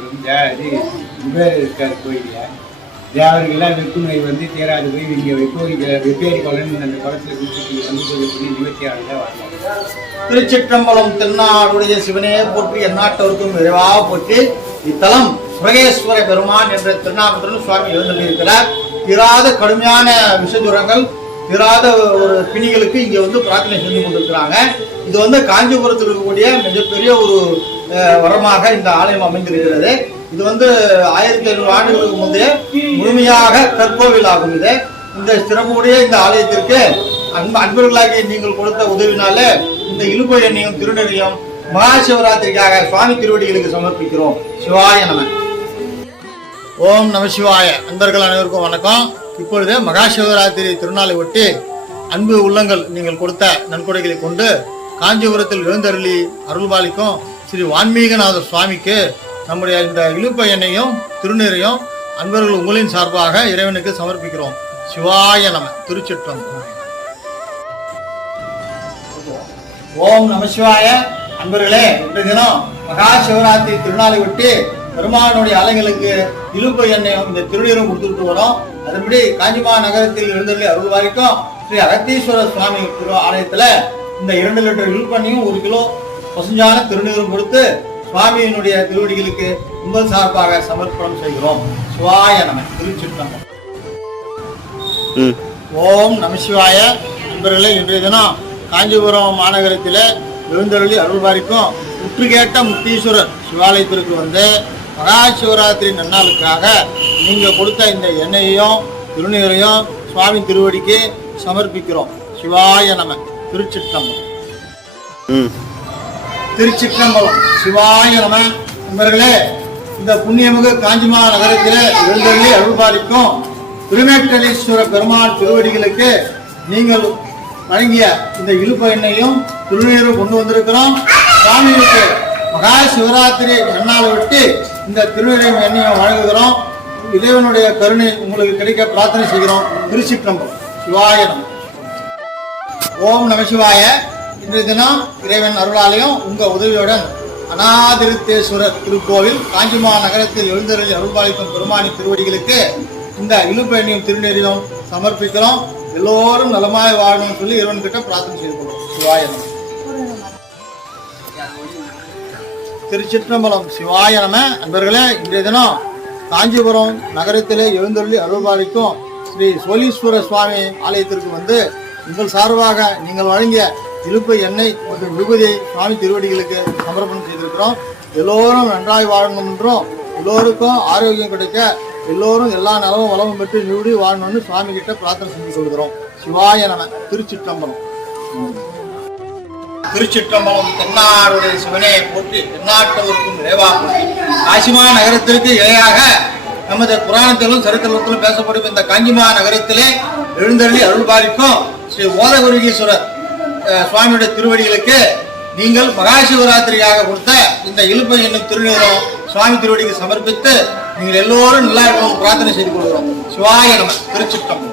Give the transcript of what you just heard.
இருக்கார் கோயிலில் தேவர்களெல்லாம் வெப்புநோய் வந்து தேராது போய் இங்கே வெப்பேரி குளம் அந்த குளத்தில் குடிச்சிட்டு வந்து சொல்லி நிவர்த்தியாளர்கள் வரலாம். திருச்சிற்றம்பலம் திருநாடுடைய சிவனே போற்றி எந்நாட்டவருக்கும் விரைவாக போற்றி. இத்தலம் சுரகேஸ்வர பெருமான் என்ற திருநாமத்துடன் சுவாமி எழுந்திருக்கிறார். தீராத கடுமையான விஷஜுரங்கள், தீராத ஒரு பிணிகளுக்கு இங்கே வந்து பிரார்த்தனை செஞ்சு கொண்டிருக்கிறாங்க. இது வந்து காஞ்சிபுரத்தில் இருக்கக்கூடிய மிகப்பெரிய ஒரு வரமாக இந்த ஆலயம் அமைந்திருக்கிறது. இது வந்து 1500 ஆண்டுகளுக்கு முந்தைய முழுமையாக கற்கோவில் ஆகும். இது இந்த சிறப்புடைய இந்த ஆலயத்திற்கு அன்பர்களாகிய நீங்கள் கொடுத்த உதவினால இந்த இழுப்பை எண்ணையும் திருநெறியும் மகா சிவராத்திரிக்காக சுவாமி திருவடிகளுக்கு சமர்ப்பிக்கிறோம். சிவாய நம. ஓம் நம சிவாய. அன்பர்கள் அனைவருக்கும் வணக்கம். இப்பொழுது மகா சிவராத்திரி திருநாளை ஒட்டி அன்பு உள்ளங்கள் நீங்கள் கொடுத்த நன்கொடைகளை கொண்டு காஞ்சிபுரத்தில் எழுந்தருளி அருள்பாலிக்கும் ஸ்ரீ வான்மீகநாதர் சுவாமிக்கு நம்முடைய இந்த இழுப்பை எண்ணையும் திருநீரையும் அன்பர்கள் உங்களின் சார்பாக இறைவனுக்கு சமர்ப்பிக்கிறோம். சிவாய நம. திருச்சிற்றம்பலம். ஓம் நம சிவாய. அன்பர்களே, இன்றைய தினம் மகா சிவராத்திரி திருநாளை ஒட்டி பெருமானுடைய ஆலயங்களுக்கு இழுப்பை எண்ணையும் இந்த திருநீரும் கொடுத்துட்டு வரோம். அதன்படி காஞ்சிமா நகரத்தில் எழுந்தருளி அருள்வாரிக்கும் ஸ்ரீ அகத்தீஸ்வரர் சுவாமி திரு ஆலயத்துல இந்த 2 லிட்டர் இழுப்பண்ணையும் 1 கிலோ பசுஞ்சான திருநீரும் கொடுத்து சுவாமியினுடைய திருவடிகளுக்கு உங்கள் சார்பாக சமர்ப்பணம் செய்கிறோம். சிவாய நம. திருச்சிற்றம்பலம். ஓம் நம சிவாய. நண்பர்களே, இன்றைய தினம் காஞ்சிபுரம் மாநகரத்தில் எழுந்தருளி அருள்வாரிக்கும் உற்றுகேட்ட முக்தீஸ்வரர் சிவாலயத்திற்கு வந்து மகா சிவராத்திரி நன்னாளுக்காக நீங்க கொடுத்த இந்த எண்ணெயையும் திருநீரையும் சுவாமி திருவடிக்கு சமர்ப்பிக்கிறோம். சிவாய நம. திருச்சிற்றம்பலம். திருச்சிற்றம்பலம். சிவாய நம. நண்பர்களே, இந்த புண்ணியமிகு காஞ்சிமா நகரத்தில் எழுந்தருளி அருள்பாலிக்கும் திருமேற்றலீஸ்வர பெருமாள் திருவடிகளுக்கு நீங்கள் வழங்கிய இந்த இழுப்ப எண்ணையும் திருநீரும் கொண்டு வந்திருக்கிறோம். சுவாமிகளுக்கு மகா சிவராத்திரி நன்னாளை விட்டு இந்த திருநீரையும் எண்ணையும் வழங்குகிறோம். இறைவனுடைய கருணை உங்களுக்கு கிடைக்க பிரார்த்தனை செய்கிறோம். திருச்சிற்றம்பலம். சிவாய நம. ஓம் நம சிவாய. இன்றைய தினம் இறைவன் அருளாலயம் உங்க உதவியுடன் அநாதிருத்தேஸ்வரர் திருக்கோவில் காஞ்சிமா நகரத்தில் எழுந்தருளி அருள்பாலிக்கும் பெருமானி திருவடிகளுக்கு இந்த இழுப்ப எண்ணையும் திருநீரையும் சமர்ப்பிக்கிறோம். எல்லோரும் நலமாய் வாழணும்னு சொல்லி இறைவன் கிட்ட பிரார்த்தனை செய்து கொள்வோம். சிவாய நம. திருச்சிற்றம்பலம். சிவாய நம. அன்பர்களே, இன்றைய தினம் காஞ்சிபுரம் நகரத்திலே எழுந்தருளி அருள்பாலிக்கும் ஸ்ரீ சோழீஸ்வர சுவாமி ஆலயத்திற்கு வந்து உங்கள் சார்பாக நீங்கள் வழங்கிய இழுப்பை எண்ணெய் மற்றும் விபூதியை சுவாமி திருவடிகளுக்கு சமர்ப்பணம் செய்திருக்கிறோம். எல்லோரும் நன்றாய் வாழணும் என்றும் எல்லோருக்கும் ஆரோக்கியம் கிடைக்க எல்லோரும் எல்லா நலமும் வளமும் பெற்று நிறுடி வாழணும்னு சுவாமி கிட்ட பிரார்த்தனை செஞ்சு கொள்கிறோம். சிவாய நம. திருச்சிற்றம்பலம். திருச்சிற்றம்பலம். தென்னாடுடைய சிவனே போற்றி எந்நாட்டவருக்கும் விரைவா போற்றி. காசிமா நகரத்திற்கு இணையாக நமது புராணத்திலும் சரித்திரத்திலும் பேசப்படும் இந்த காஞ்சிமா நகரத்திலே எழுந்தருளி அருள்பாலிக்கும் ஸ்ரீ ஓதகுருகீஸ்வரர் சுவாமியுடைய திருவடிகளுக்கு நீங்கள் மகா சிவராத்திரியாக கொடுத்த இந்த இழுப்பை என்னும் திருநீரும் சுவாமி திருவடிக்கு சமர்ப்பித்து நீங்கள் எல்லோரும் நல்லா இருக்கணும் பிரார்த்தனை செய்து கொள்கிறோம். சிவாய நம. திருச்சிற்றம்பலம்.